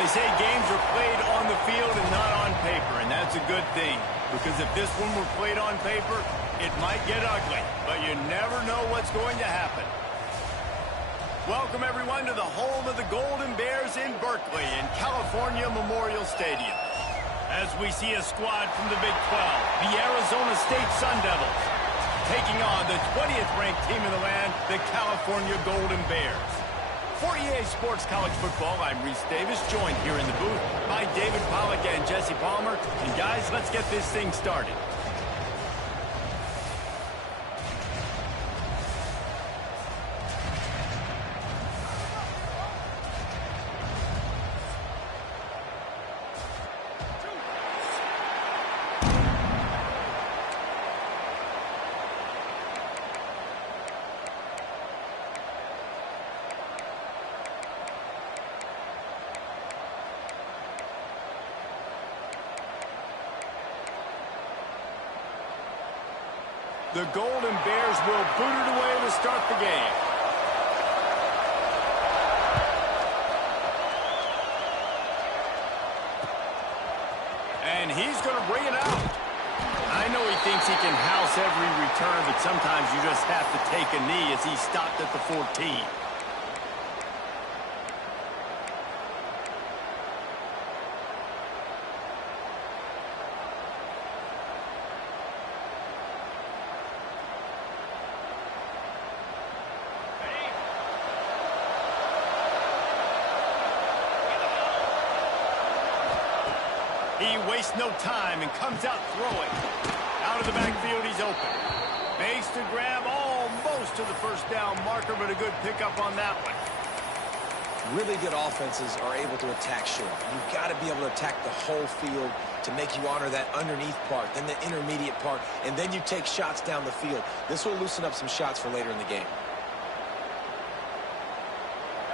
They say games are played on the field and not on paper, and that's a good thing. Because if this one were played on paper, it might get ugly, but you never know what's going to happen. Welcome, everyone, to the home of the Golden Bears in Berkeley in California Memorial Stadium. As we see a squad from the Big 12, the Arizona State Sun Devils, taking on the 20th ranked team in the land, the California Golden Bears. For EA Sports College Football, I'm Reese Davis, joined here in the booth by David Pollack and Jesse Palmer. And guys, let's get this thing started. The Golden Bears will boot it away to start the game. And he's going to bring it out. I know he thinks he can house every return, but sometimes you just have to take a knee as he stopped at the 14. He wastes no time and comes out throwing. Out of the backfield, he's open. Makes the grab almost to the first down marker, but a good pickup on that one. Really good offenses are able to attack short. You've got to be able to attack the whole field to make you honor that underneath part, then the intermediate part, and then you take shots down the field. This will loosen up some shots for later in the game.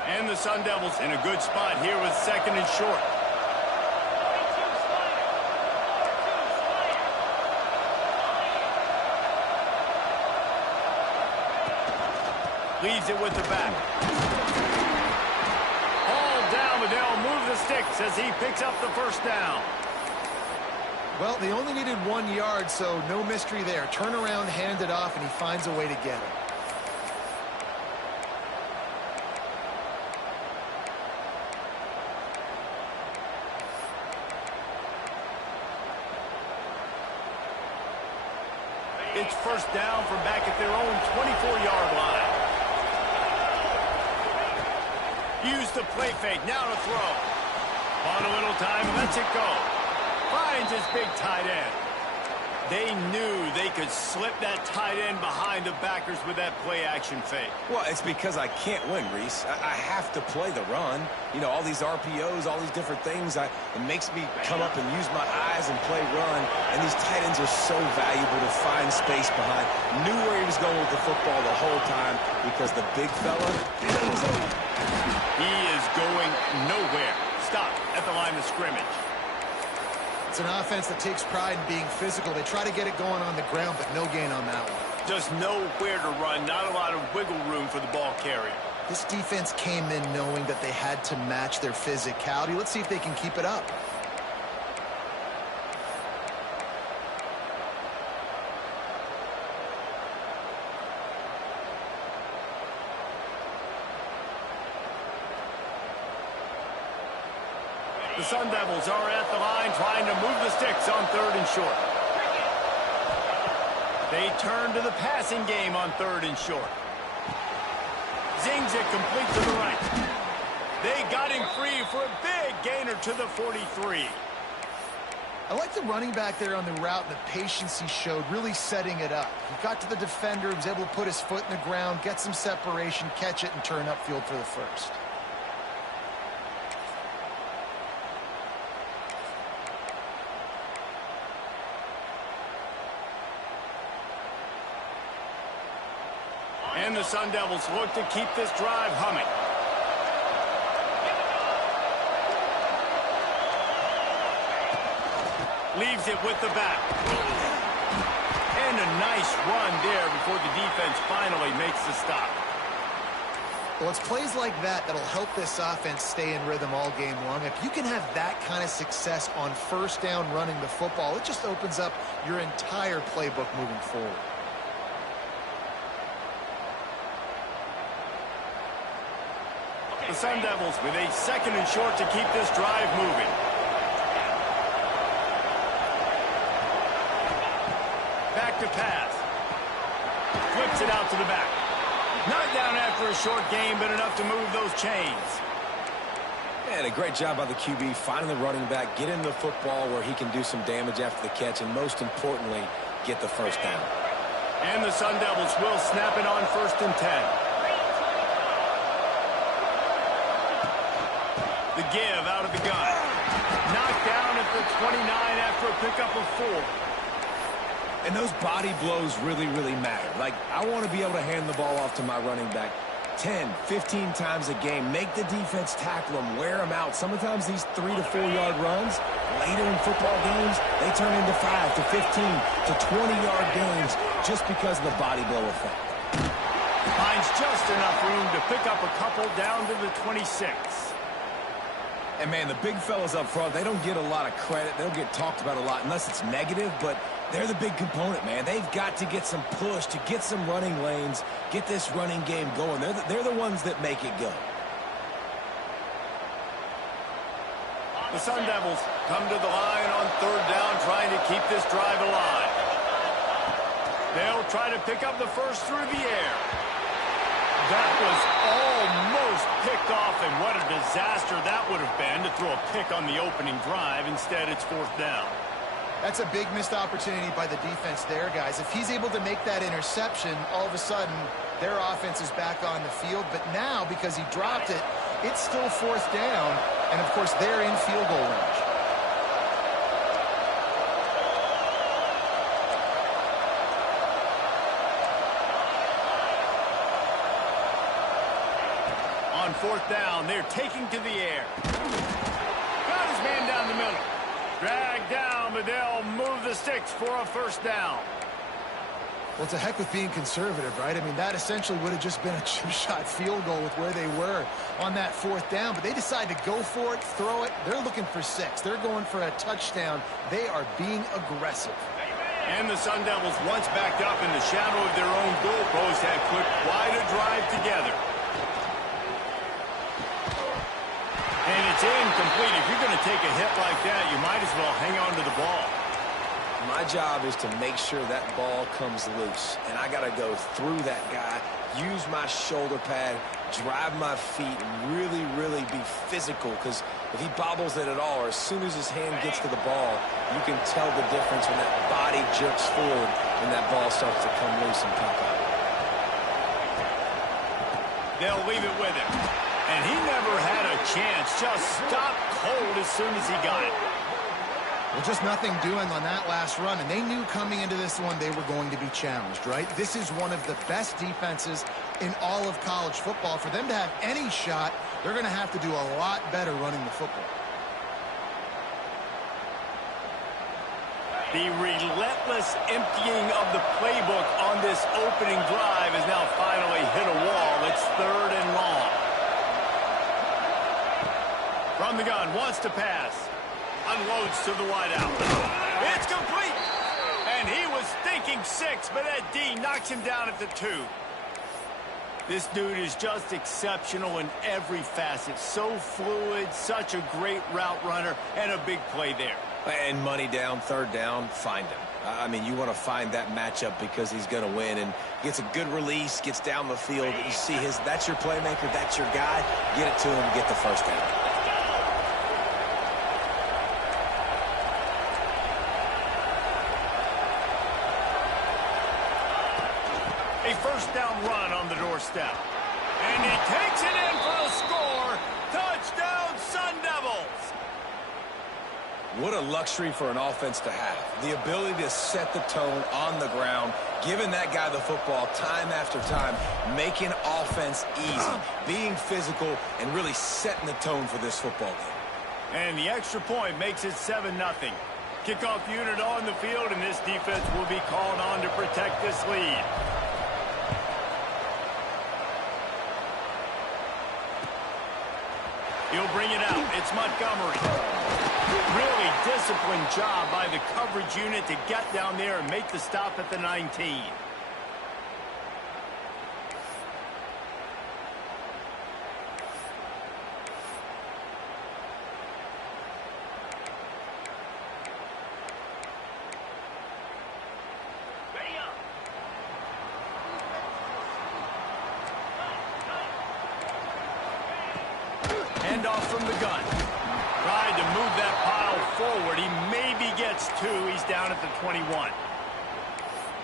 And the Sun Devils in a good spot here with second and short. Leaves it with the back. Ball down, but they'll move the sticks as he picks up the first down. Well, they only needed 1 yard, so no mystery there. Turn around, hand it off, and he finds a way to get it. It's first down from back at their own 24-yard line. Use the play fake, now to throw. On a little time, lets it go. Finds his big tight end. They knew they could slip that tight end behind the backers with that play-action fake. Well, it's because I can't win, Reese. I have to play the run. You know, all these RPOs, all these different things. It makes me come up and use my eyes and play run. And these tight ends are so valuable to find space behind. Knew where he was going with the football the whole time because the big fella is over. He is going nowhere. Stop at the line of scrimmage. It's an offense that takes pride in being physical. They try to get it going on the ground, but no gain on that one. Just nowhere to run. Not a lot of wiggle room for the ball carrier. This defense came in knowing that they had to match their physicality. Let's see if they can keep it up. The Sun Devils are at the line trying to move the sticks on third and short. They turn to the passing game on third and short. Zings it complete to the right. They got him free for a big gainer to the 43. I like the running back there on the route and the patience he showed, really setting it up. He got to the defender, was able to put his foot in the ground, get some separation, catch it, and turn upfield for the first. And the Sun Devils look to keep this drive humming. Leaves it with the back. And a nice run there before the defense finally makes the stop. Well, it's plays like that that'll help this offense stay in rhythm all game long. If you can have that kind of success on first down running the football, it just opens up your entire playbook moving forward. The Sun Devils with a 2nd and short to keep this drive moving. Back to pass. Flips it out to the back. Not down after a short game, but enough to move those chains. And a great job by the QB finding the running back, get him the football where he can do some damage after the catch, and most importantly, get the first down. And the Sun Devils will snap it on 1st and 10. The give out of the gun. Knocked down at the 29 after a pickup of 4. And those body blows really, really matter. Like, I want to be able to hand the ball off to my running back 10, 15 times a game. Make the defense tackle them, wear them out. Sometimes these 3 to 4 yard runs, later in football games, they turn into 5 to 15 to 20 yard games just because of the body blow effect. Finds just enough room to pick up a couple down to the 26. And, man, the big fellas up front, they don't get a lot of credit. They don't get talked about a lot unless it's negative, but they're the big component, man. They've got to get some push, to get some running lanes, get this running game going. They're the ones that make it go. The Sun Devils come to the line on 3rd down, trying to keep this drive alive. They'll try to pick up the first through the air. That was almost picked off, and what a disaster that would have been to throw a pick on the opening drive. Instead, it's 4th down. That's a big missed opportunity by the defense there, guys. If he's able to make that interception, all of a sudden, their offense is back on the field. But now, because he dropped it, it's still 4th down, and, of course, they're in field goal range. On 4th down, they're taking to the air. Got his man down the middle. Dragged down, but they'll move the sticks for a 1st down. Well, it's a heck with being conservative, right? I mean, that essentially would have just been a 2-shot field goal with where they were on that 4th down. But they decide to go for it, throw it. They're looking for 6. They're going for a touchdown. They are being aggressive. And the Sun Devils, once backed up in the shadow of their own goalpost, have put quite a drive together. And it's incomplete. If you're going to take a hit like that, you might as well hang on to the ball. My job is to make sure that ball comes loose, and I got to go through that guy, use my shoulder pad, drive my feet, and really, really be physical, because if he bobbles it at all, or as soon as his hand gets to the ball, you can tell the difference when that body jerks forward and that ball starts to come loose and pop out. They'll leave it with him. And he never had a chance. Just stopped cold as soon as he got it. Well, just nothing doing on that last run, and they knew coming into this one they were going to be challenged, right? This is one of the best defenses in all of college football. For them to have any shot, they're going to have to do a lot better running the football. The relentless emptying of the playbook on this opening drive has now finally hit a wall. It's 3rd and long. From the gun, wants to pass. Unloads to the wideout. It's complete! And he was thinking 6, but that D knocks him down at the 2. This dude is just exceptional in every facet. So fluid, such a great route runner, and a big play there. And money down, 3rd down, find him. I mean, you want to find that matchup because he's going to win, and gets a good release, gets down the field. You see that's your playmaker, that's your guy. Get it to him, get the 1st down. A 1st down run on the doorstep. And he takes it in for a score. Touchdown, Sun Devils! What a luxury for an offense to have. The ability to set the tone on the ground, giving that guy the football time after time, making offense easy, being physical, and really setting the tone for this football game. And the extra point makes it 7-0. Kickoff unit on the field, and this defense will be called on to protect this lead. He'll bring it out. It's Montgomery. Really disciplined job by the coverage unit to get down there and make the stop at the 19. Handoff from the gun. Tried to move that pile forward. He maybe gets 2. He's down at the 21.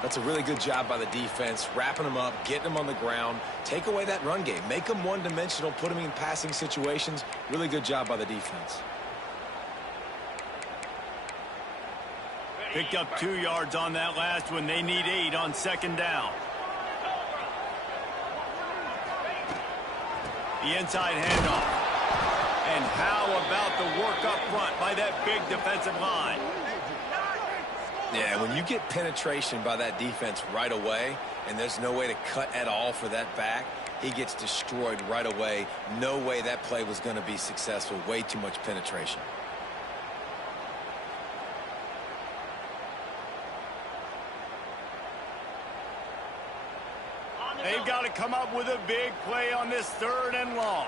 That's a really good job by the defense, wrapping them up, getting them on the ground. Take away that run game. Make them one-dimensional, put them in passing situations. Really good job by the defense. Picked up 2 yards on that last one. They need 8 on second down. The inside handoff. And how about the work up front by that big defensive line? Yeah, when you get penetration by that defense right away, and there's no way to cut at all for that back, he gets destroyed right away. No way that play was going to be successful. Way too much penetration. They've got to come up with a big play on this 3rd and long.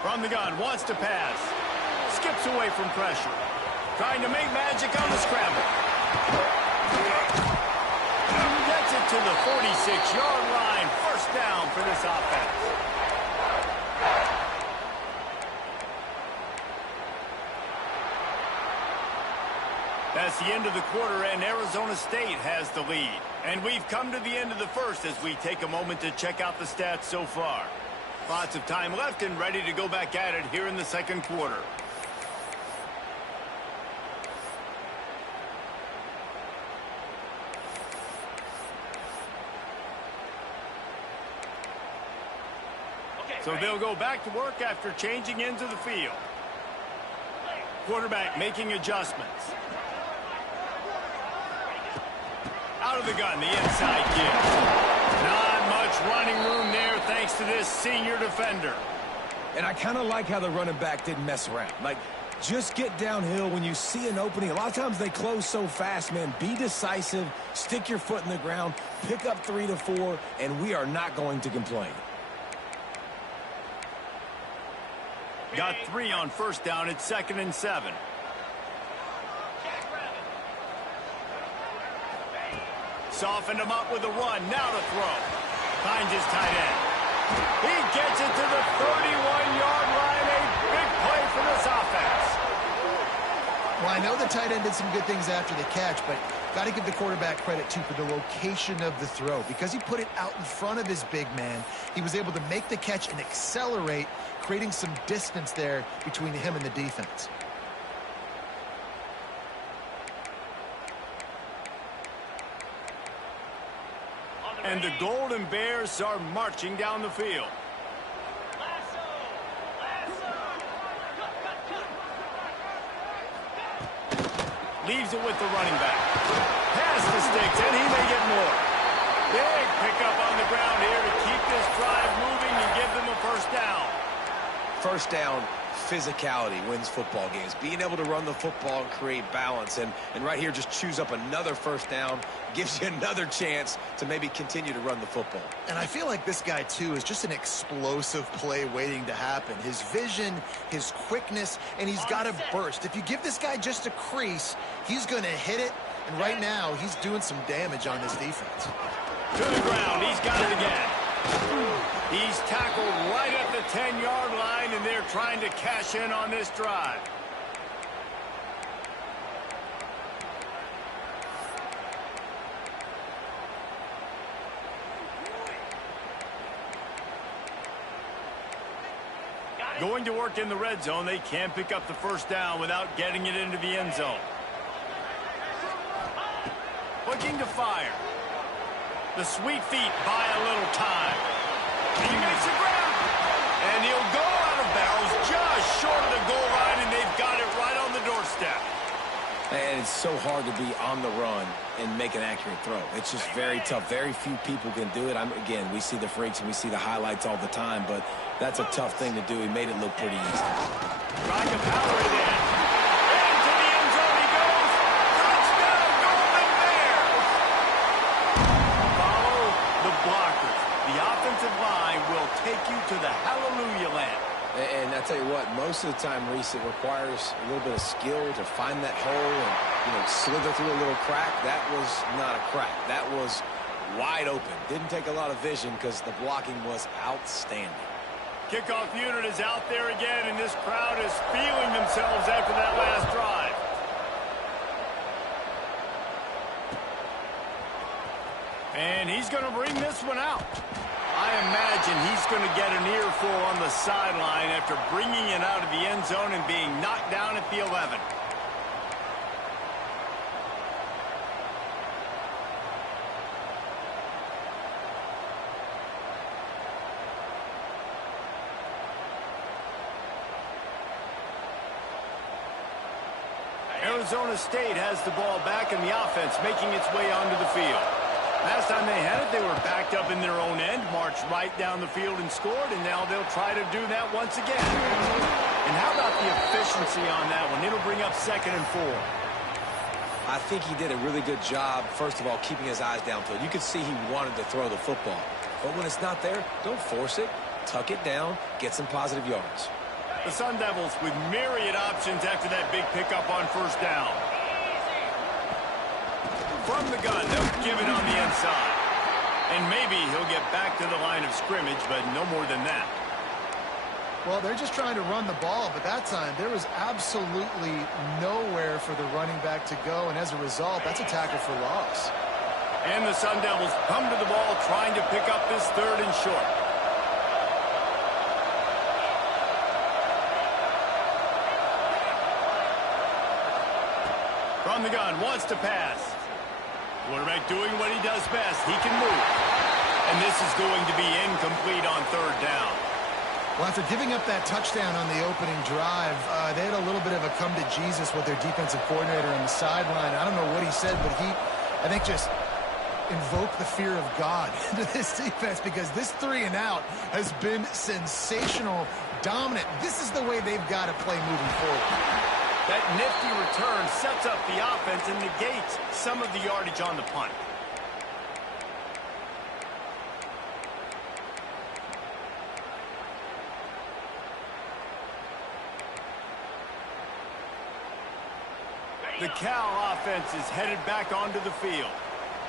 From the gun, wants to pass. Skips away from pressure. Trying to make magic on the scramble. Gets it to the 46-yard line. First down for this offense. That's the end of the quarter, and Arizona State has the lead. And we've come to the end of the first as we take a moment to check out the stats so far. Lots of time left and ready to go back at it here in the second quarter. So they'll go back to work after changing into the field. Quarterback making adjustments. Out of the gun, the inside give. Not much running room there thanks to this senior defender. And I kind of like how the running back didn't mess around. Like, just get downhill when you see an opening. A lot of times they close so fast, man. Be decisive, stick your foot in the ground, pick up 3 to 4, and we are not going to complain. Got 3 on first down. It's 2nd and 7. Softened him up with a run. Now to throw. Finds his tight end. He gets it to the 31-yard line. A big play for this offense. Well, I know the tight end did some good things after the catch, but got to give the quarterback credit, too, for the location of the throw. Because he put it out in front of his big man, he was able to make the catch and accelerate, creating some distance there between him and the defense. And the Golden Bears are marching down the field. Leaves it with the running back. Pass the sticks, and he may get more. Big pickup on the ground here to keep this drive moving and give them a first down. First down, physicality wins football games. Being able to run the football and create balance. And right here, just choose up another first down. Gives you another chance to maybe continue to run the football. And I feel like this guy, too, is just an explosive play waiting to happen. His vision, his quickness, and he's got a burst. If you give this guy just a crease, he's going to hit it. And right now, he's doing some damage on this defense. To the ground. He's got it again. He's tackled right at the 10-yard line, and they're trying to cash in on this drive. Going to work in the red zone. They can't pick up the first down without getting it into the end zone. Looking to fire. The sweet feet buy a little time. He makes a grab. And he'll go out of bounds just short of the goal line, and they've got it right on the doorstep. And it's so hard to be on the run and make an accurate throw. It's just very tough. Very few people can do it. Again, we see the freaks and we see the highlights all the time, but that's a tough thing to do. He made it look pretty easy. Trying to power it in. Into the end zone he goes. Touchdown, Golden Bears. Follow the blockers. The offensive line will take you to the hallelujah land. And I tell you what, most of the time, Reese, it requires a little bit of skill to find that hole and, slither through a little crack. That was not a crack. That was wide open. Didn't take a lot of vision because the blocking was outstanding. Kickoff unit is out there again, and this crowd is feeling themselves after that last drive. And he's going to bring this one out. I imagine he's going to get an earful on the sideline after bringing it out of the end zone and being knocked down at the 11. Arizona State has the ball back in the offense, making its way onto the field. Last time they had it, they were backed up in their own end, marched right down the field and scored, and now they'll try to do that once again. And how about the efficiency on that one? It'll bring up 2nd and 4. I think he did a really good job, first of all, keeping his eyes downfield. You could see he wanted to throw the football. But when it's not there, don't force it. Tuck it down, get some positive yards. The Sun Devils with myriad options after that big pickup on 1st down. From the gun, they'll give it on the inside. And maybe he'll get back to the line of scrimmage, but no more than that. Well, they're just trying to run the ball, but that time there was absolutely nowhere for the running back to go, and as a result, that's a tackle for loss. And the Sun Devils come to the ball trying to pick up this 3rd and short. From the gun, wants to pass. Quarterback doing what he does best. He can move. And this is going to be incomplete on 3rd down. Well, after giving up that touchdown on the opening drive, they had a little bit of a come to Jesus with their defensive coordinator on the sideline. I don't know what he said, but he, I think, just invoked the fear of God into this defense because this 3 and out has been sensational, dominant. This is the way they've got to play moving forward. That nifty return sets up the offense and negates some of the yardage on the punt. The Cal offense is headed back onto the field.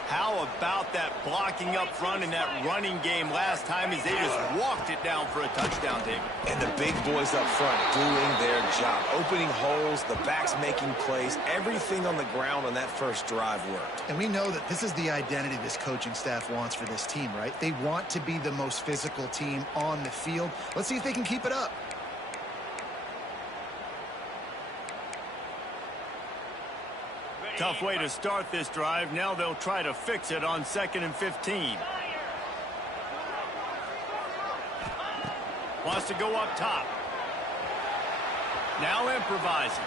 How about that blocking up front in that running game last time as they just walked it down for a touchdown, David? And the big boys up front doing their job. Opening holes, the backs making plays. Everything on the ground on that first drive worked. And we know that this is the identity this coaching staff wants for this team, right? They want to be the most physical team on the field. Let's see if they can keep it up. Tough way to start this drive. Now they'll try to fix it on 2nd and 15. Wants to go up top. Now improvising.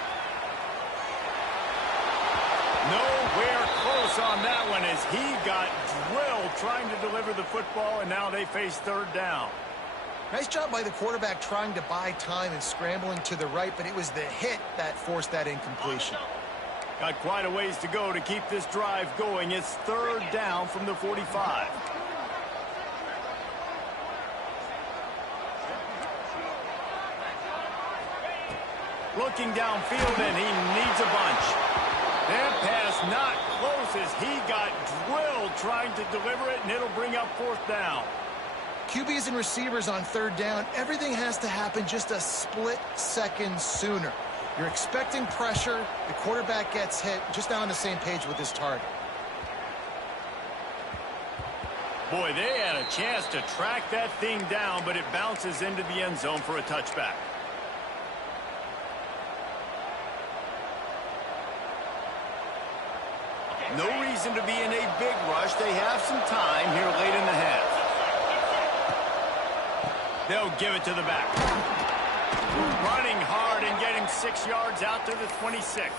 Nowhere close on that one as he got drilled trying to deliver the football, and now they face 3rd down. Nice job by the quarterback trying to buy time and scrambling to the right, but it was the hit that forced that incompletion. Got quite a ways to go to keep this drive going. It's 3rd down from the 45. Looking downfield, and he needs a bunch. That pass not close as he got drilled trying to deliver it, and it'll bring up 4th down. QBs and receivers on 3rd down, everything has to happen just a split second sooner. You're expecting pressure. The quarterback gets hit. Just not on the same page with his target. Boy, they had a chance to track that thing down, but it bounces into the end zone for a touchback. No reason to be in a big rush. They have some time here late in the half. They'll give it to the back. Running hard and getting 6 yards out to the 26.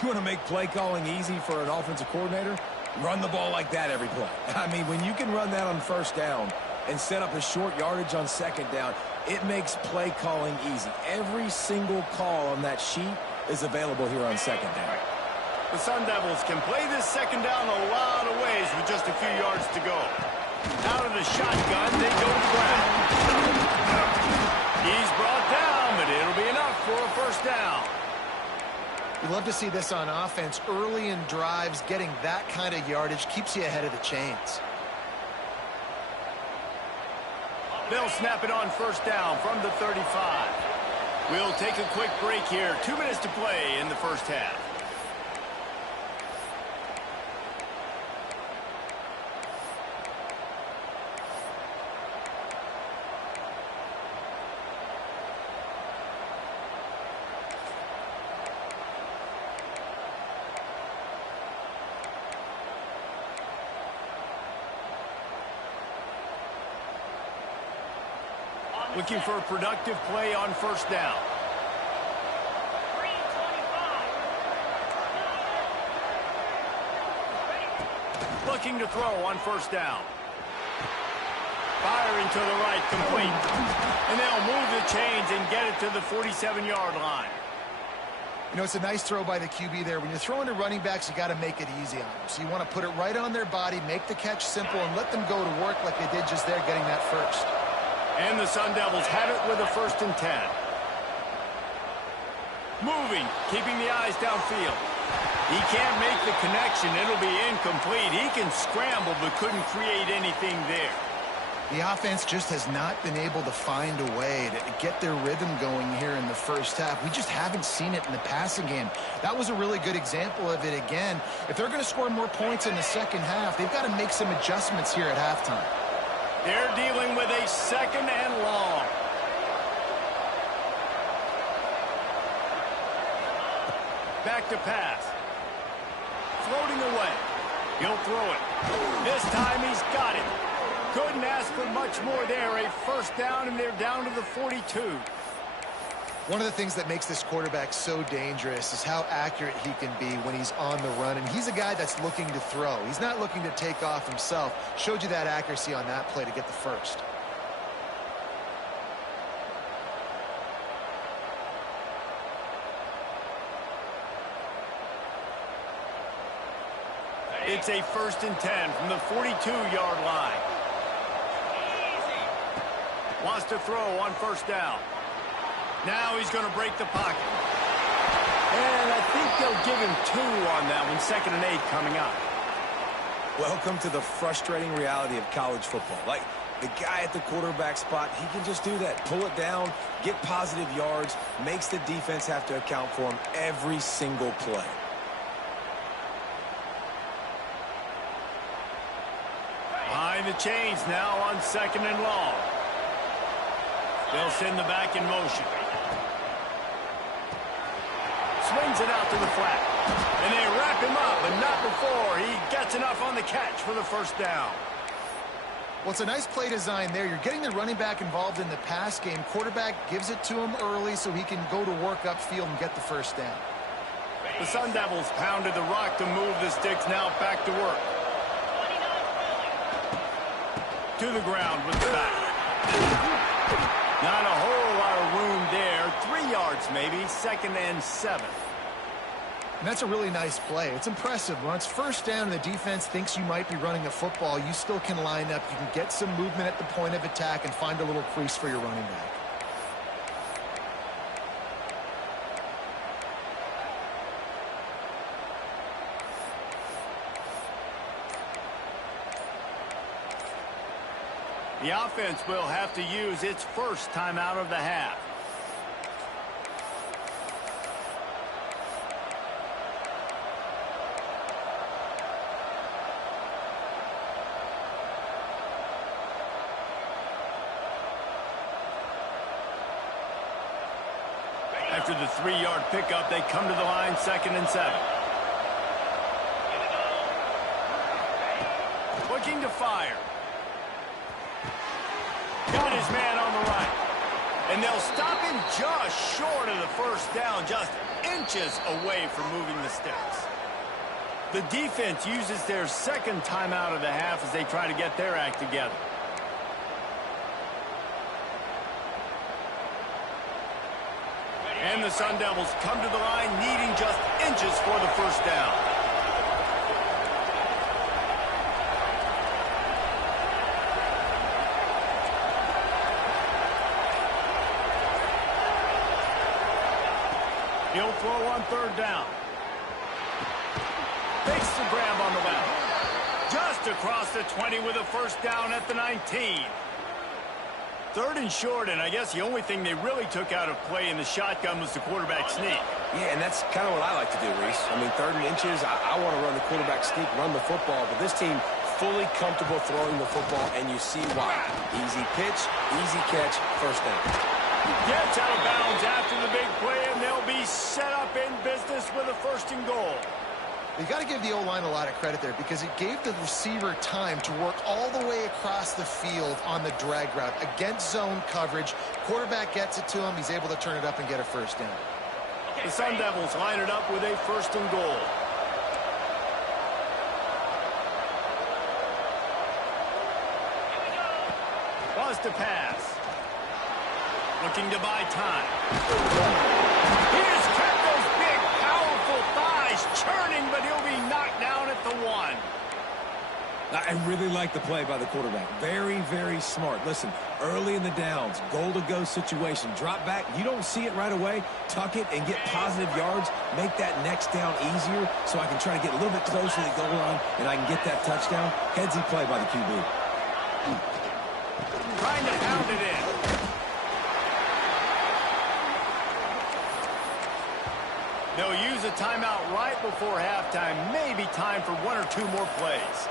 You want to make play calling easy for an offensive coordinator? Run the ball like that every play. I mean, when you can run that on first down and set up a short yardage on second down, it makes play calling easy. Every single call on that sheet is available here on second down. The Sun Devils can play this second down a lot of ways with just a few yards to go. Out of the shotgun, they go to the ground. He's brought down, but it'll be enough for a first down. You love to see this on offense. Early in drives, getting that kind of yardage keeps you ahead of the chains. They'll snap it on first down from the 35. We'll take a quick break here. 2 minutes to play in the first half. Looking for a productive play on first down. Looking to throw on first down. Firing to the right, complete. And they'll move the chains and get it to the 47-yard line. You know, it's a nice throw by the QB there. When you're throwing to running backs, you got to make it easy on them. So you want to put it right on their body, make the catch simple, and let them go to work like they did just there, getting that first. And the Sun Devils have it with a 1st and 10. Moving, keeping the eyes downfield. He can't make the connection. It'll be incomplete. He can scramble, but couldn't create anything there. The offense just has not been able to find a way to get their rhythm going here in the first half. We just haven't seen it in the passing game. That was a really good example of it again. If they're going to score more points in the second half, they've got to make some adjustments here at halftime. They're dealing with a 2nd and long. Back to pass. Floating away. He'll throw it. This time he's got it. Couldn't ask for much more there. A first down, and they're down to the 42. One of the things that makes this quarterback so dangerous is how accurate he can be when he's on the run. And he's a guy that's looking to throw. He's not looking to take off himself. Showed you that accuracy on that play to get the first. It's a 1st and 10 from the 42-yard line. Wants to throw on first down. Now he's going to break the pocket. And I think they'll give him 2 on that one. 2nd and 8 coming up. Welcome to the frustrating reality of college football. Like, the guy at the quarterback spot, he can just do that. Pull it down, get positive yards, makes the defense have to account for him every single play. Behind the chains now on 2nd and long. They'll send the back in motion. Swings it out to the flat. And they wrap him up, but not before he gets enough on the catch for the first down. Well, it's a nice play design there. You're getting the running back involved in the pass game. Quarterback gives it to him early so he can go to work upfield and get the first down. The Sun Devils pounded the rock to move the sticks. Now back to work. To the ground with the back. Not a whole lot of room there. 3 yards maybe. 2nd and 7. And that's a really nice play. It's impressive. When it's first down and the defense thinks you might be running a football, you still can line up. You can get some movement at the point of attack and find a little crease for your running back. The offense will have to use its first timeout of the half. After the 3-yard pickup, they come to the line, 2nd and 7. Looking to fire. Got his man on the right. And they'll stop him just short of the first down, just inches away from moving the sticks. The defense uses their second timeout of the half as they try to get their act together. And the Sun Devils come to the line needing just inches for the first down. He'll throw on third down. Fakes the grab on the left. Just across the 20 with a first down at the 19. Third and short, and I guess the only thing they really took out of play in the shotgun was the quarterback sneak. Yeah, and that's kind of what I like to do, Reese. I mean, 3rd and inches, I want to run the quarterback sneak, run the football, but this team fully comfortable throwing the football, and you see why. Easy pitch, easy catch, first down. Gets out of bounds after the big play, and they'll be set up in business with a 1st and goal. You got to give the O-line a lot of credit there because it gave the receiver time to work all the way across the field on the drag route against zone coverage. Quarterback gets it to him. He's able to turn it up and get a first down. The Sun Devils line it up with a 1st and goal. Wants to pass. Looking to buy time. He has kept those big, powerful thighs churning, but he'll be knocked down at the 1. I really like the play by the quarterback. Very, very smart. Listen, early in the downs, goal-to-go situation, drop back. You don't see it right away. Tuck it and get positive yards. Make that next down easier so I can try to get a little bit closer to the goal line and I can get that touchdown. Headsy play by the QB. Trying to pound it in. They'll use a timeout right before halftime. Maybe time for 1 or 2 more plays.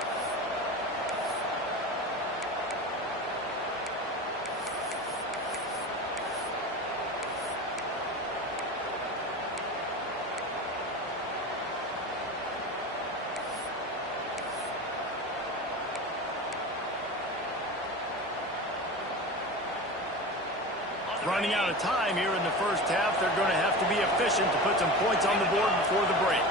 Running out of time here in the first half. They're going to have to be efficient to put some points on the board before the break.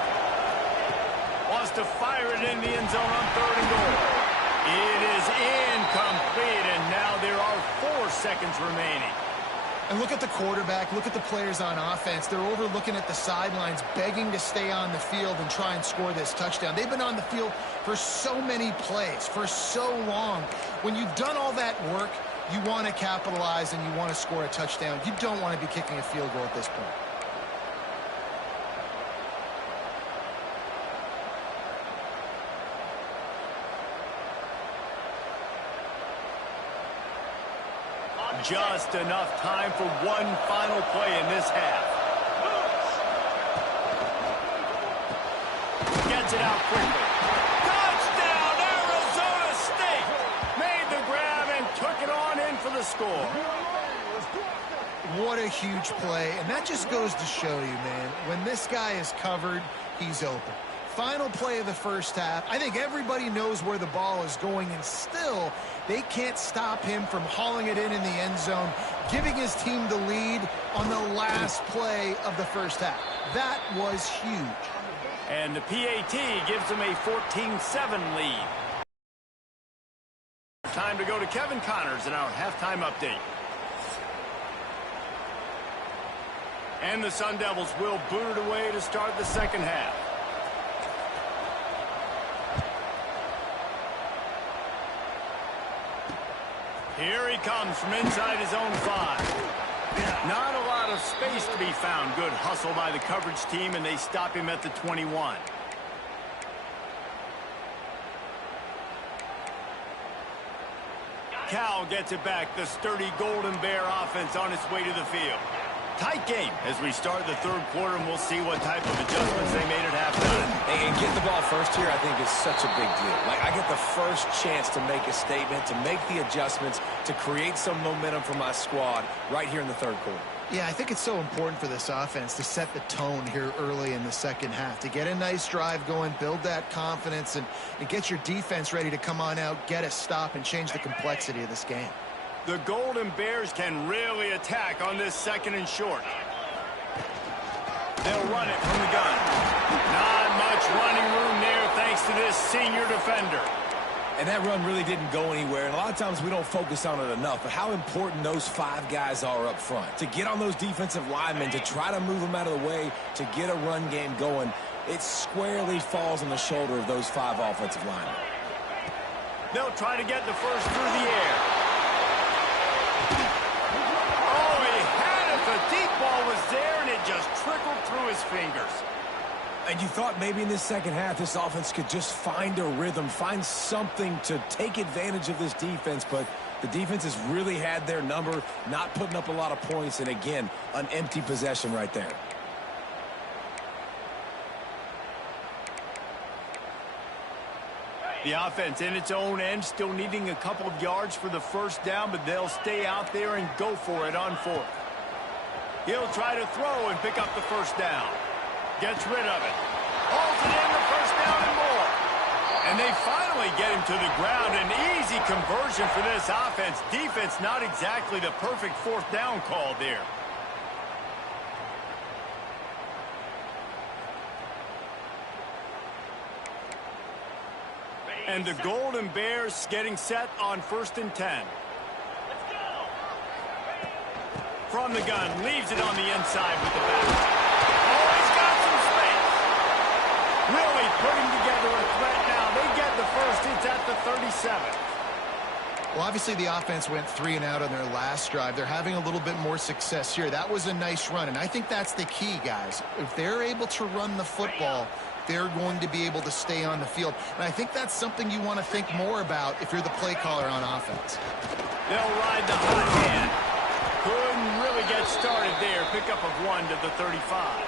Wants to fire it in the end zone on 3rd and goal. It is incomplete, and now there are 4 seconds remaining. And look at the quarterback. Look at the players on offense. They're overlooking at the sidelines, begging to stay on the field and try and score this touchdown. They've been on the field for so many plays, for so long. When you've done all that work, you want to capitalize and you want to score a touchdown. You don't want to be kicking a field goal at this point. Just enough time for one final play in this half. Gets it out quickly. Touchdown, Arizona State! Made the grab and took it on in for the score. What a huge play, and that just goes to show you, man, when this guy is covered, he's open. Final play of the first half. I think everybody knows where the ball is going, and still they can't stop him from hauling it in the end zone, giving his team the lead on the last play of the first half. That was huge. And the PAT gives them a 14-7 lead. Time to go to Kevin Connors in our halftime update. And the Sun Devils will boot it away to start the second half. Here he comes from inside his own 5. Not a lot of space to be found. Good hustle by the coverage team, and they stop him at the 21. Cal gets it back. The sturdy Golden Bear offense on its way to the field. Tight game as we start the third quarter, and we'll see what type of adjustments they made at halftime. And get the ball first here, I think, is such a big deal. Like, I get the first chance to make a statement, to make the adjustments, to create some momentum for my squad right here in the third quarter. Yeah, I think it's so important for this offense to set the tone here early in the second half, to get a nice drive going, build that confidence, and get your defense ready to come on out, get a stop, and change the complexity of this game. The Golden Bears can really attack on this 2nd and short. They'll run it from the gun. Not much running room there thanks to this senior defender. And that run really didn't go anywhere. And a lot of times we don't focus on it enough, but how important those 5 guys are up front. To get on those defensive linemen, to try to move them out of the way, to get a run game going, it squarely falls on the shoulder of those 5 offensive linemen. They'll try to get the first through the air. Oh, he had it. The deep ball was there, and it just trickled through his fingers. And you thought maybe in this second half this offense could just find a rhythm, find something to take advantage of this defense, but the defense has really had their number, not putting up a lot of points, and again, an empty possession right there. The offense in its own end, still needing a couple of yards for the first down, but they'll stay out there and go for it on 4th. He'll try to throw and pick up the first down. Gets rid of it. Holds it in, the first down and more. And they finally get him to the ground. An easy conversion for this offense. Defense not exactly the perfect 4th down call there. And the Golden Bears getting set on 1st and 10. From the gun, leaves it on the inside with the back. Oh, he's got some space. Really putting together a threat now. They get the first. It's at the 37. Well, obviously the offense went 3 and out on their last drive. They're having a little bit more success here. That was a nice run, and I think that's the key, guys. If they're able to run the football, they're going to be able to stay on the field. And I think that's something you want to think more about if you're the play caller on offense. They'll ride the hot hand. Couldn't really get started there. Pickup of 1 to the 35.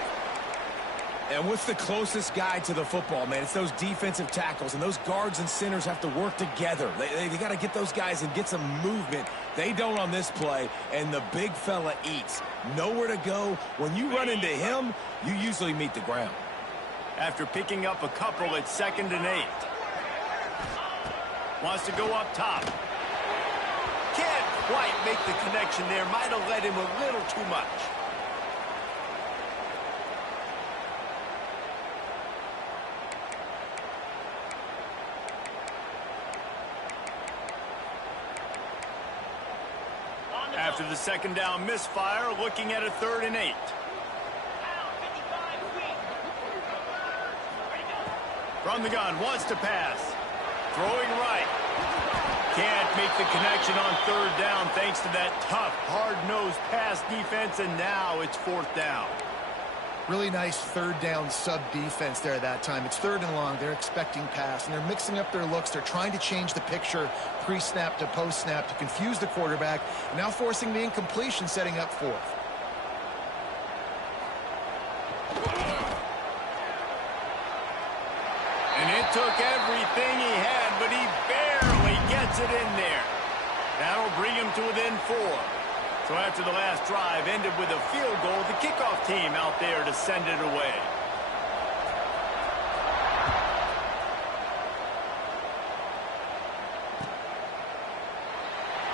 And what's the closest guy to the football, man? It's those defensive tackles, and those guards and centers have to work together. They got to get those guys and get some movement. They don't on this play, and the big fella eats. Nowhere to go. When you run into him, you usually meet the ground. After picking up a couple at 2nd and 8. Wants to go up top. Can't quite make the connection there. Might have led him a little too much. After the 2nd down misfire, looking at a 3rd and 8. From the gun, wants to pass. Throwing right. Can't make the connection on 3rd down thanks to that tough, hard-nosed pass defense, and now it's 4th down. Really nice 3rd down sub-defense there at that time. It's 3rd and long. They're expecting pass, and they're mixing up their looks. They're trying to change the picture pre-snap to post-snap to confuse the quarterback, and now forcing the incompletion, setting up 4th. And it took everything he had, but he barely gets it in there. That'll bring him to within 4. So after the last drive ended with a field goal, the kickoff team out there to send it away.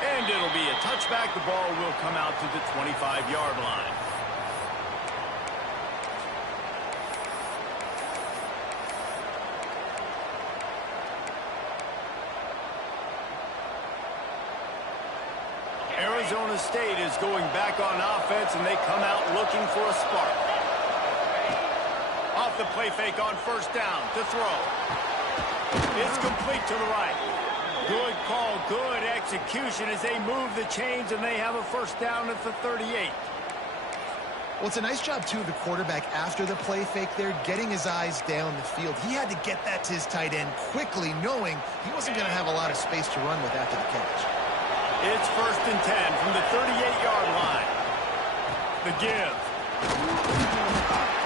And it'll be a touchback. The ball will come out to the 25-yard line. Arizona State is going back on offense, and they come out looking for a spark. Off the play fake on 1st down to throw. It's complete to the right. Good call, good execution as they move the chains, and they have a 1st down at the 38. Well, it's a nice job, too, of the quarterback after the play fake there, getting his eyes down the field. He had to get that to his tight end quickly, knowing he wasn't going to have a lot of space to run with after the catch. It's 1st and 10 from the 38-yard line. The give.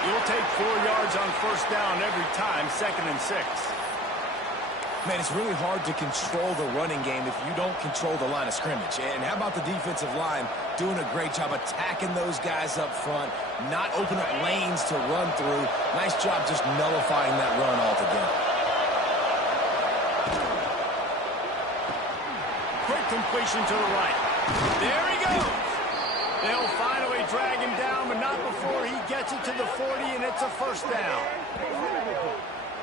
You'll take 4 yards on 1st down every time, 2nd and 6. Man, it's really hard to control the running game if you don't control the line of scrimmage. And how about the defensive line doing a great job attacking those guys up front, not opening up lanes to run through. Nice job just nullifying that run altogether. Quick completion to the right. There he goes. They'll finally drag him down, but not before he gets it to the 40, and it's a first down.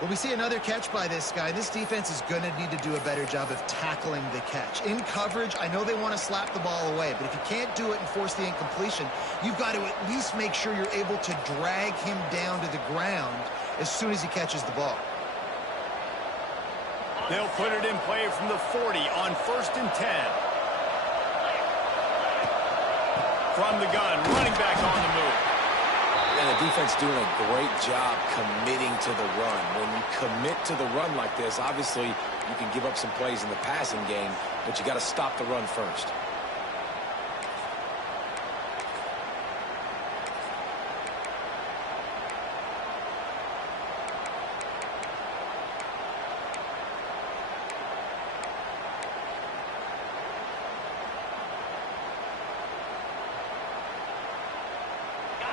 Well, we see another catch by this guy. This defense is going to need to do a better job of tackling the catch. In coverage, I know they want to slap the ball away, but if you can't do it and force the incompletion, you've got to at least make sure you're able to drag him down to the ground as soon as he catches the ball. They'll put it in play from the 40 on 1st and 10. From the gun, running back on the move. And the defense doing a great job committing to the run. When you commit to the run like this, obviously you can give up some plays in the passing game, but you got to stop the run first.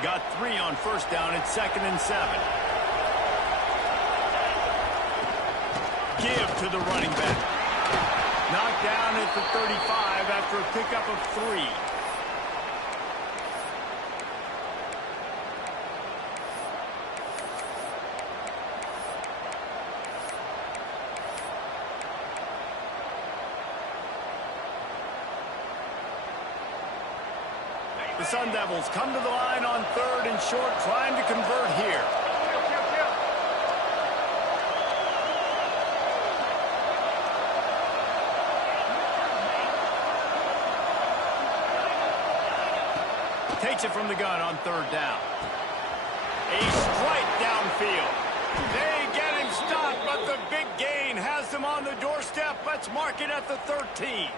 Got 3 on 1st down. It's 2nd and 7. Give to the running back. Knocked down at the 35 after a pickup of 3. The Sun Devils come to the line on 3rd and short, trying to convert here. Takes it from the gun on 3rd down. A strike downfield. They get him stopped, but the big gain has them on the doorstep. Let's mark it at the 13.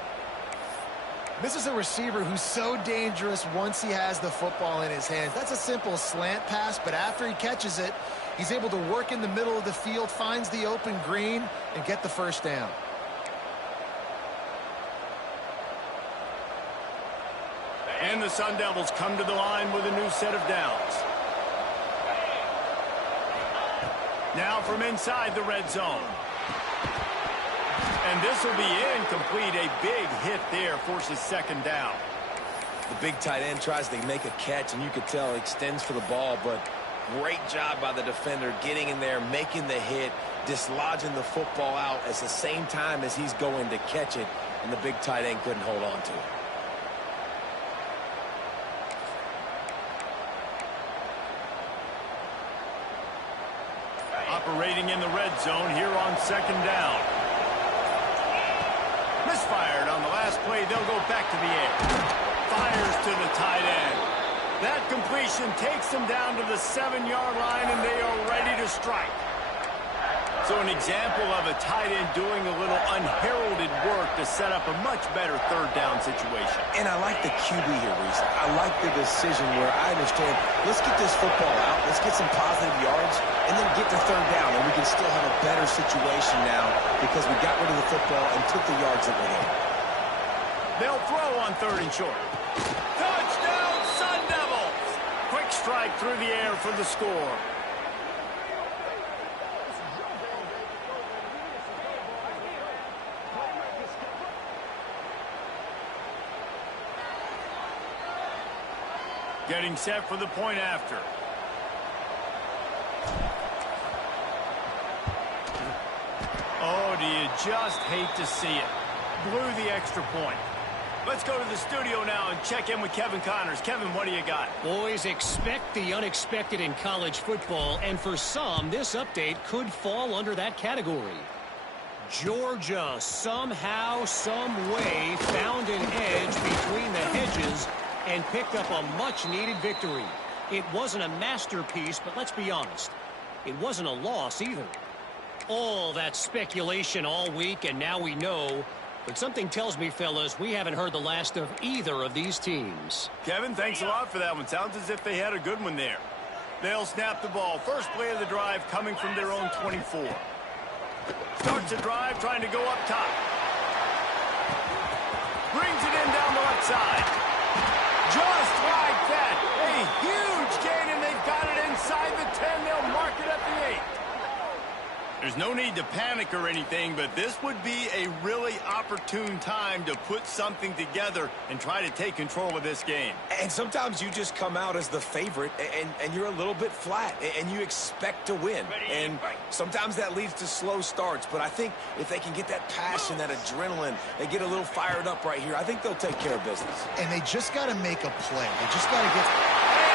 This is a receiver who's so dangerous once he has the football in his hands. That's a simple slant pass, but after he catches it, he's able to work in the middle of the field, finds the open green, and get the 1st down. And the Sun Devils come to the line with a new set of downs. Now from inside the red zone. And this will be incomplete. A big hit there forces 2nd down. The big tight end tries to make a catch, and you could tell extends for the ball, but great job by the defender getting in there, making the hit, dislodging the football out at the same time as he's going to catch it, and the big tight end couldn't hold on to it. Operating in the red zone here on 2nd down. Misfired on the last play. They'll go back to the air. Fires to the tight end. That completion takes them down to the 7-yard line, and they are ready to strike. So an example of a tight end doing a little unheralded work to set up a much better 3rd down situation. And I like the QB here, Reese. I like the decision where I understand, let's get this football out, let's get some positive yards, and then get to 3rd down, and we can still have a better situation now because we got rid of the football and took the yards that were there. They'll throw on 3rd and short. Touchdown, Sun Devils! Quick strike through the air for the score. Getting set for the point after. Oh, do you just hate to see it? Blew the extra point. Let's go to the studio now and check in with Kevin Connors. Kevin, what do you got? Boys, expect the unexpected in college football, and for some, this update could fall under that category. Georgia somehow, some way, found an edge between the hedges and picked up a much-needed victory. It wasn't a masterpiece, but let's be honest, it wasn't a loss either. All that speculation all week, and now we know. But something tells me, fellas, we haven't heard the last of either of these teams. Kevin, thanks a lot for that one. Sounds as if they had a good one there. They'll snap the ball. First play of the drive coming from their own 24. Starts the drive trying to go up top. Brings it in down the left side. Just like that. A huge gain, and they've got it inside the 10. They'll mark it at the 8. There's no need to panic or anything, but this would be a really opportune time to put something together and try to take control of this game. And sometimes you just come out as the favorite, and you're a little bit flat, and you expect to win. And sometimes that leads to slow starts, but I think if they can get that passion, that adrenaline, they get a little fired up right here, I think they'll take care of business. And they just got to make a play. They just got to get...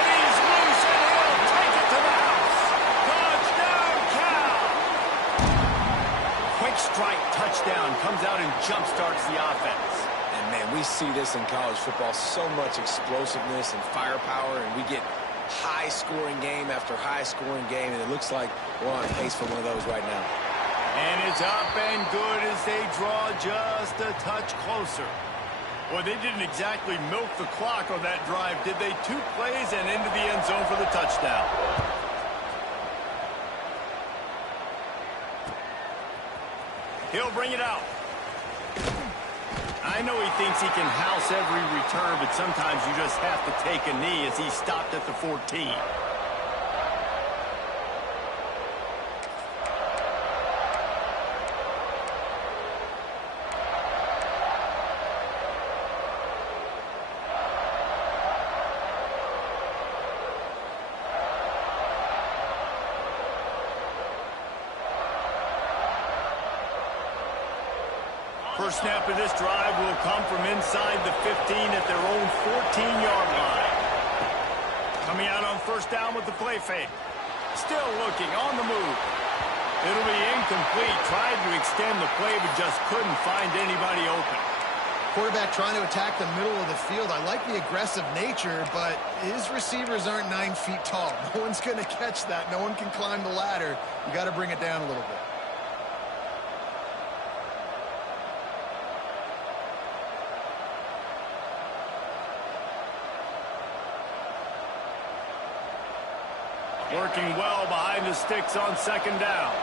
And he's loose, and he'll take it to the house. Touchdown, Cal! Quick strike touchdown comes out and jump-starts the offense. And, man, we see this in college football, so much explosiveness and firepower, and we get high-scoring game after high-scoring game, and it looks like we're on pace for one of those right now. And it's up and good as they draw just a touch closer. Well, they didn't exactly milk the clock on that drive, did they? 2 plays and into the end zone for the touchdown. He'll bring it out. I know he thinks he can house every return, but sometimes you just have to take a knee as he stopped at the 14. First snap of this drive will come from inside the 15 at their own 14-yard line. Coming out on first down with the play fake. Still looking on the move. It'll be incomplete. Tried to extend the play, but just couldn't find anybody open. Quarterback trying to attack the middle of the field. I like the aggressive nature, but his receivers aren't 9 feet tall. No one's going to catch that. No one can climb the ladder. You got to bring it down a little bit. Working well behind the sticks on second down.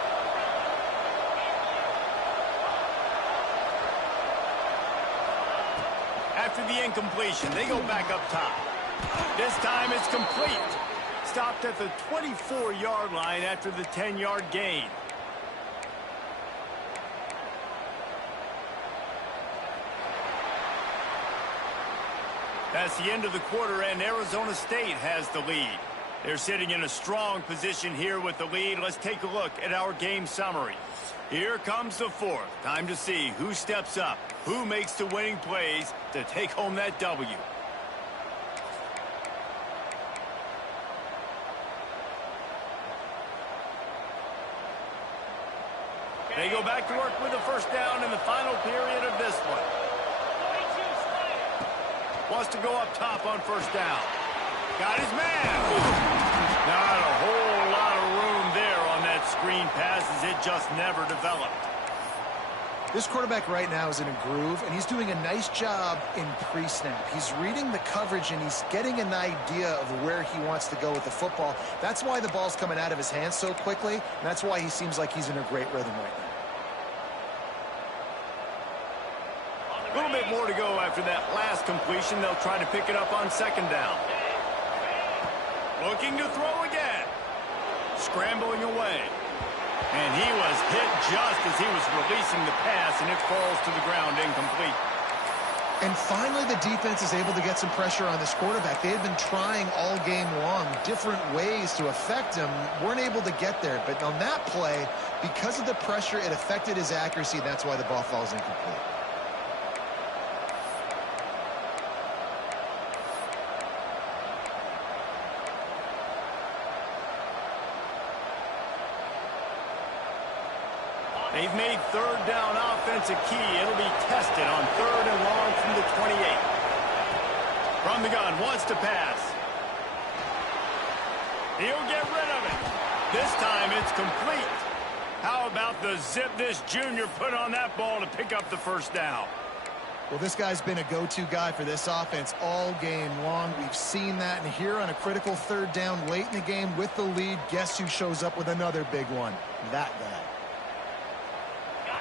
After the incompletion, they go back up top. This time it's complete. Stopped at the 24-yard line after the 10-yard gain. That's the end of the quarter, and Arizona State has the lead. They're sitting in a strong position here with the lead. Let's take a look at our game summary. Here comes the fourth. Time to see who steps up, who makes the winning plays to take home that W. They go back to work with a first down in the final period of this one. Wants to go up top on first down. Got his man. Not a whole lot of room there on that screen pass as it just never developed. This quarterback right now is in a groove, and he's doing a nice job in pre-snap. He's reading the coverage, and he's getting an idea of where he wants to go with the football. That's why the ball's coming out of his hands so quickly, and that's why he seems like he's in a great rhythm right now. A little bit more to go after that last completion. They'll try to pick it up on second down. Looking to throw again. Scrambling away. And he was hit just as he was releasing the pass, and it falls to the ground incomplete. And finally, the defense is able to get some pressure on this quarterback. They had been trying all game long different ways to affect him. Weren't able to get there. But on that play, because of the pressure, it affected his accuracy. That's why the ball falls incomplete. They've made third down offense a key. It'll be tested on third and long from the 28. From the gun, wants to pass. He'll get rid of it. This time it's complete. How about the zip this junior put on that ball to pick up the first down? Well, this guy's been a go-to guy for this offense all game long. We've seen that, and here on a critical third down late in the game with the lead, guess who shows up with another big one? That guy.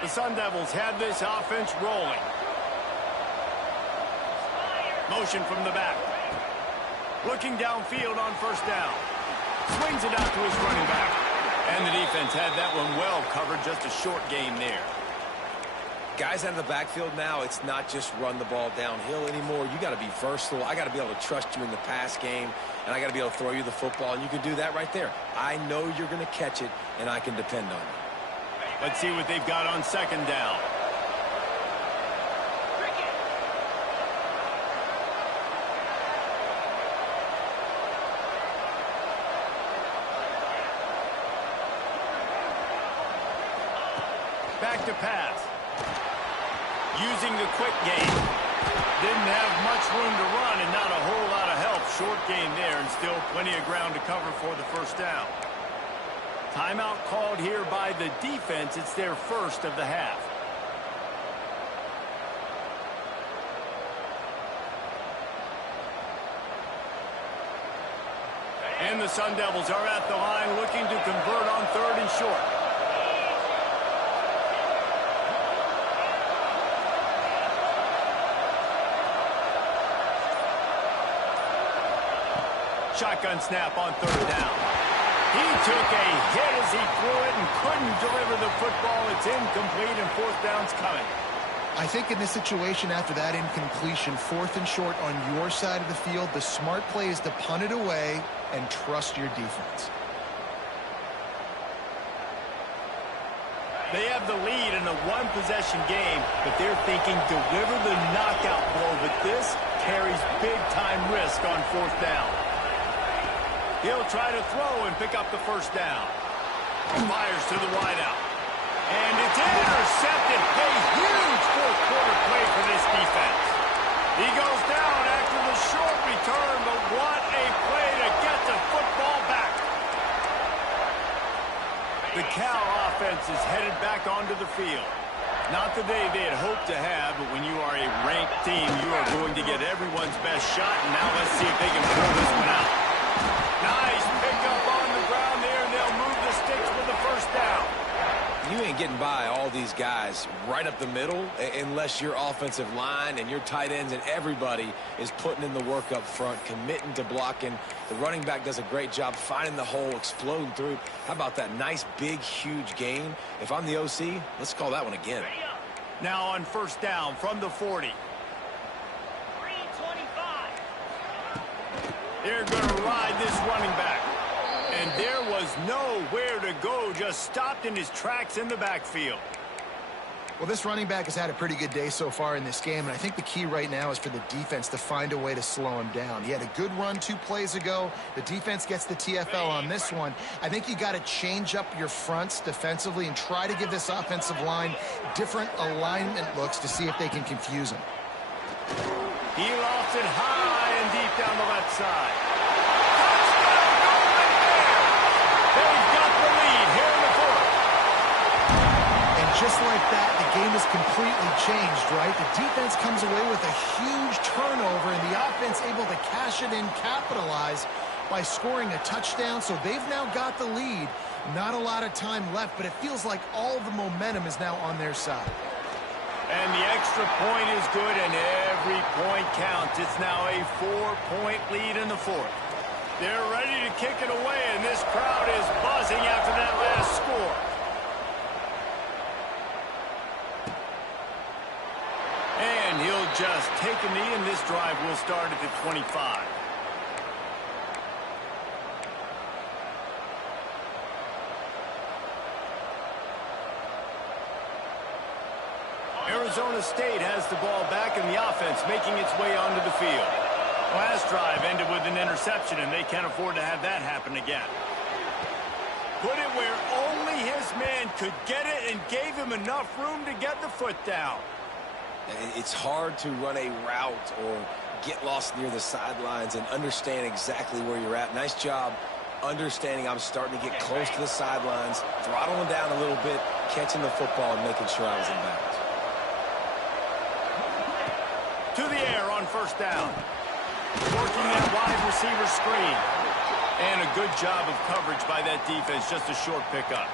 The Sun Devils had this offense rolling. Motion from the back. Looking downfield on first down. Swings it out to his running back. And the defense had that one well covered, just a short game there. Guys out of the backfield now, it's not just run the ball downhill anymore. You got to be versatile. I got to be able to trust you in the pass game, and I got to be able to throw you the football, and you can do that right there. I know you're going to catch it, and I can depend on you. Let's see what they've got on second down. Back to pass. Using the quick game. Didn't have much room to run and not a whole lot of help. Short game there and still plenty of ground to cover for the first down. Timeout called here by the defense. It's their first of the half. And the Sun Devils are at the line looking to convert on third and short. Shotgun snap on third down. He took a hit as he threw it and couldn't deliver the football. It's incomplete and fourth down's coming. I think in this situation after that incompletion, fourth and short on your side of the field, the smart play is to punt it away and trust your defense. They have the lead in a one-possession game, but they're thinking deliver the knockout blow, but this carries big-time risk on fourth down. He'll try to throw and pick up the first down. Fires to the wideout. And it's intercepted. A huge fourth-quarter play for this defense. He goes down after the short return, but what a play to get the football back. The Cal offense is headed back onto the field. Not the day they had hoped to have, but when you are a ranked team, you are going to get everyone's best shot, and now let's see if they can pull this one out. Nice pickup on the ground there, and they'll move the sticks for the first down. You ain't getting by all these guys right up the middle unless your offensive line and your tight ends and everybody is putting in the work up front, committing to blocking. The running back does a great job finding the hole, exploding through. How about that nice, big, huge gain? If I'm the OC, let's call that one again. Now on first down from the 40. They're going to ride this running back. And there was nowhere to go, just stopped in his tracks in the backfield. Well, this running back has had a pretty good day so far in this game, and I think the key right now is for the defense to find a way to slow him down. He had a good run 2 plays ago. The defense gets the TFL on this one. I think you got to change up your fronts defensively and try to give this offensive line different alignment looks to see if they can confuse him. He lofts it high and deep down the left side. They've got the lead here in the fourth. And just like that, the game is completely changed, right? The defense comes away with a huge turnover, and the offense able to cash it in, capitalize by scoring a touchdown. So they've now got the lead. Not a lot of time left, but it feels like all the momentum is now on their side. And the extra point is good, and every point counts. It's now a 4-point lead in the fourth. They're ready to kick it away, and this crowd is buzzing after that last score. And he'll just take a knee, and this drive will start at the 25. Arizona State has the ball back in the offense, making its way onto the field. Last drive ended with an interception, and they can't afford to have that happen again. Put it where only his man could get it and gave him enough room to get the foot down. It's hard to run a route or get lost near the sidelines and understand exactly where you're at. Nice job understanding I'm starting to get close to the sidelines, throttling down a little bit, catching the football and making sure I was in bounds. To the air on first down. Working that wide receiver screen. And a good job of coverage by that defense. Just a short pickup.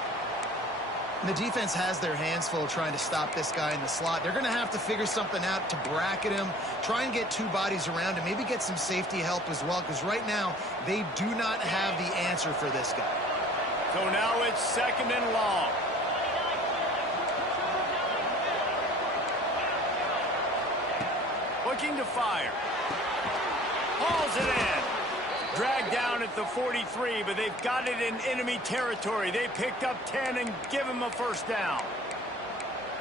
And the defense has their hands full trying to stop this guy in the slot. They're going to have to figure something out to bracket him, try and get 2 bodies around him, maybe get some safety help as well, because right now they do not have the answer for this guy. So now it's 2nd and long. Looking to fire. Hauls it in. Dragged down at the 43, but they've got it in enemy territory. They picked up 10 and give him a first down.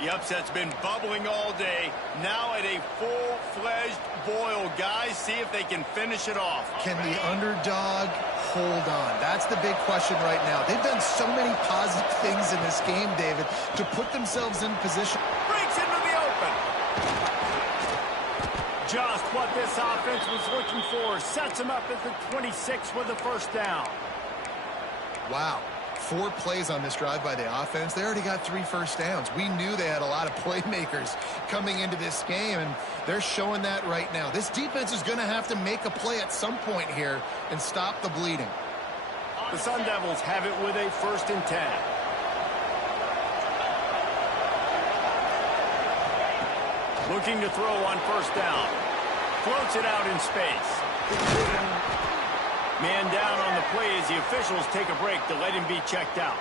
The upset's been bubbling all day. Now at a full-fledged boil. Guys, see if they can finish it off. Can the underdog hold on? That's the big question right now. They've done so many positive things in this game, David, to put themselves in position. Breaks into the open. Just what this offense was looking for. Sets them up at the 26 with a first down. Wow. 4 plays on this drive by the offense. They already got 3 first downs. We knew they had a lot of playmakers coming into this game, and they're showing that right now. This defense is going to have to make a play at some point here and stop the bleeding. The Sun Devils have it with a 1st and 10. Looking to throw on first down. Floats it out in space. Man down on the play as the officials take a break to let him be checked out.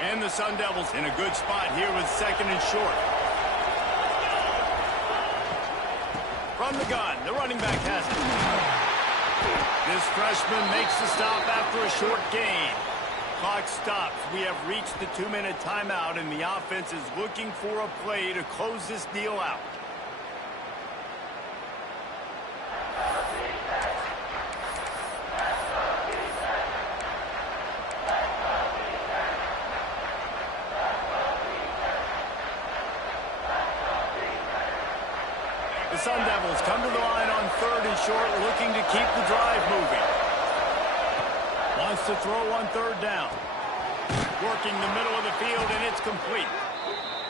And the Sun Devils in a good spot here with 2nd and short. From the gun, the running back has it. This freshman makes the stop after a short gain. Clock stops. We have reached the 2-minute timeout, and the offense is looking for a play to close this deal out. The Sun Devils come to the line on 3rd and short, looking to keep the drive moving. Wants to throw on 3rd down. Working the middle of the field, and it's complete.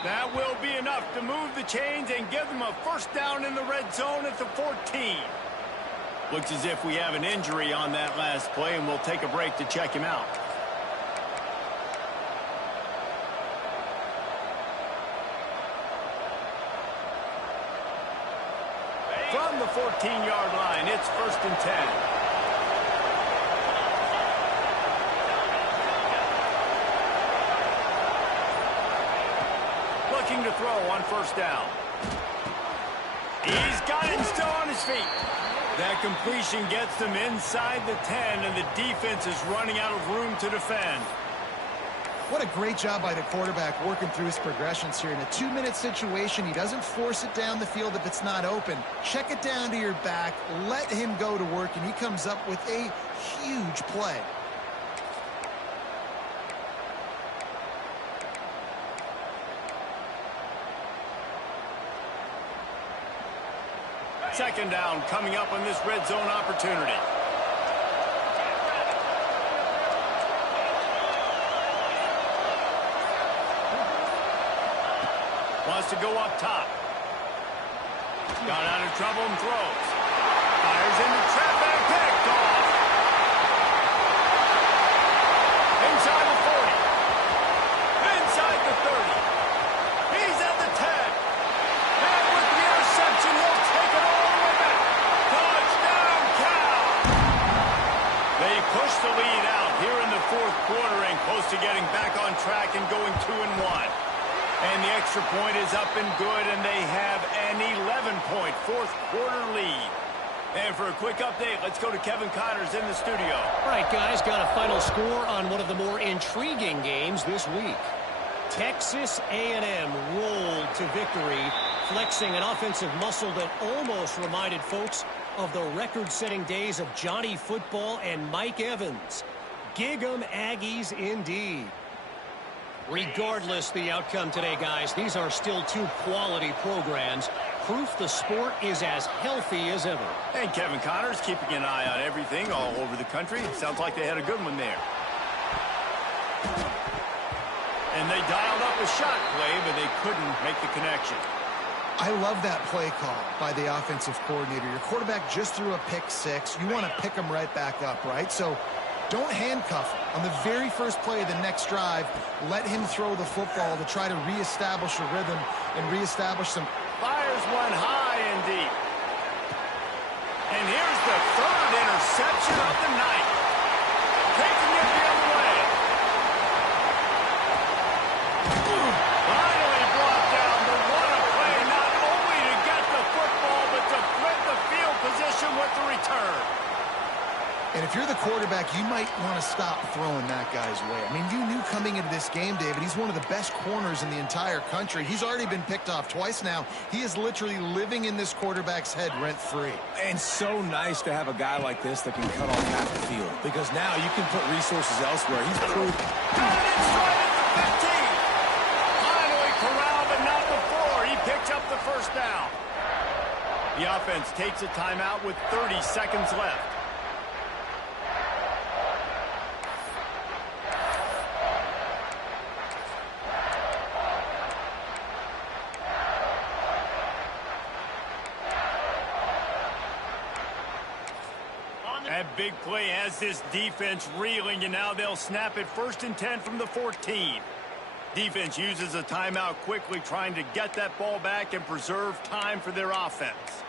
That will be enough to move the chains and give them a first down in the red zone at the 14. Looks as if we have an injury on that last play, and we'll take a break to check him out. From the 14-yard line, it's 1st and 10. Looking to throw on first down. He's got it and still on his feet. That completion gets them inside the 10, and the defense is running out of room to defend. What a great job by the quarterback working through his progressions here. In a 2-minute situation, he doesn't force it down the field if it's not open. Check it down to your back, let him go to work, and he comes up with a huge play. Second down coming up on this red zone opportunity. Wants to go up top. Got out of trouble and throws. Fires into traffic. Picked off. Inside the 40. Inside the 30. He's at the 10. And with the interception, he'll take it all the way back. Touchdown, Cal. They push the lead out here in the 4th quarter and close to getting back on track and going 2-1. And the extra point is up and good, and they have an 11-point 4th quarter lead. And for a quick update, let's go to Kevin Connors in the studio. All right, guys, got a final score on one of the more intriguing games this week. Texas A&M rolled to victory, flexing an offensive muscle that almost reminded folks of the record-setting days of Johnny Football and Mike Evans. Gig 'em Aggies indeed. Regardless the outcome today, guys, these are still 2 quality programs. Proof the sport is as healthy as ever. And Kevin Connors keeping an eye on everything all over the country. Sounds like they had a good one there. And they dialed up a shot play, but they couldn't make the connection. I love that play call by the offensive coordinator. Your quarterback just threw a pick six. You want to pick him right back up, right? So don't handcuff him. On the very first play of the next drive, let him throw the football to try to reestablish a rhythm and reestablish some. Fires one high and deep. And here's the third interception of the night. Taking it the other way. Finally brought down, but what a play, not only to get the football, but to flip the field position with the return. And if you're the quarterback, you might want to stop throwing that guy's way. I mean, you knew coming into this game, David, he's one of the best corners in the entire country. He's already been picked off twice now. He is literally living in this quarterback's head rent-free. And so nice to have a guy like this that can cut off half the field, because now you can put resources elsewhere. He's proved. Got it straight at the 15. Finally corralled, but not before. He picked up the first down. The offense takes a timeout with 30 seconds left. That big play has this defense reeling, and now they'll snap it 1st and 10 from the 14. Defense uses a timeout quickly, trying to get that ball back and preserve time for their offense.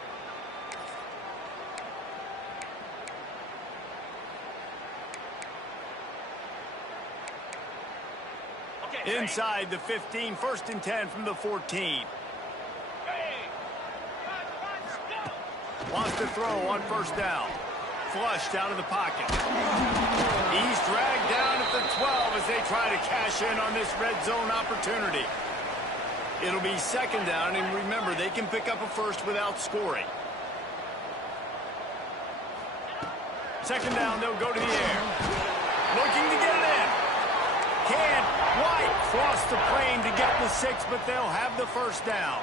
Inside the 15, 1st and 10 from the 14. Wants to throw on 1st down. Flushed out of the pocket. He's dragged down at the 12 as they try to cash in on this red zone opportunity. It'll be 2nd down, and remember, they can pick up a first without scoring. 2nd down, they'll go to the air. Looking to get it in. Can't quite cross the plane to get the 6, but they'll have the 1st down.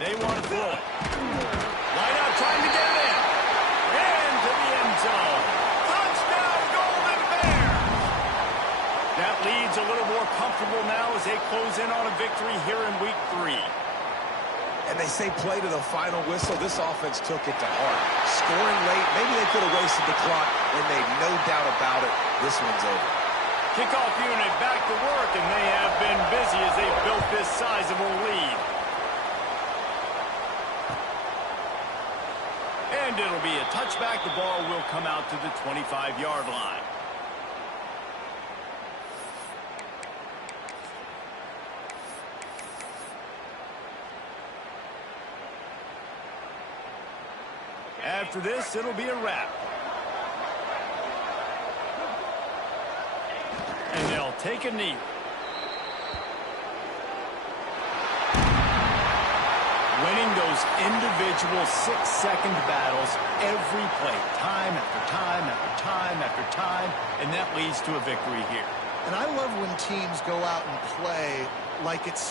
They want to throw it. Line out trying to get it in. Into the end zone. Touchdown, Golden Bears! That lead's a little more comfortable now as they close in on a victory here in Week 3. And they say play to the final whistle. This offense took it to heart. Scoring late, maybe they could have wasted the clock. They made no doubt about it. This one's over. Kickoff unit back to work, and they have been busy as they built this sizable lead. And it'll be a touchback. The ball will come out to the 25-yard line. After this, it'll be a wrap. And they'll take a knee. Winning those individual 6-second battles every play, time after time after time after time, and that leads to a victory here. And I love when teams go out and play like it's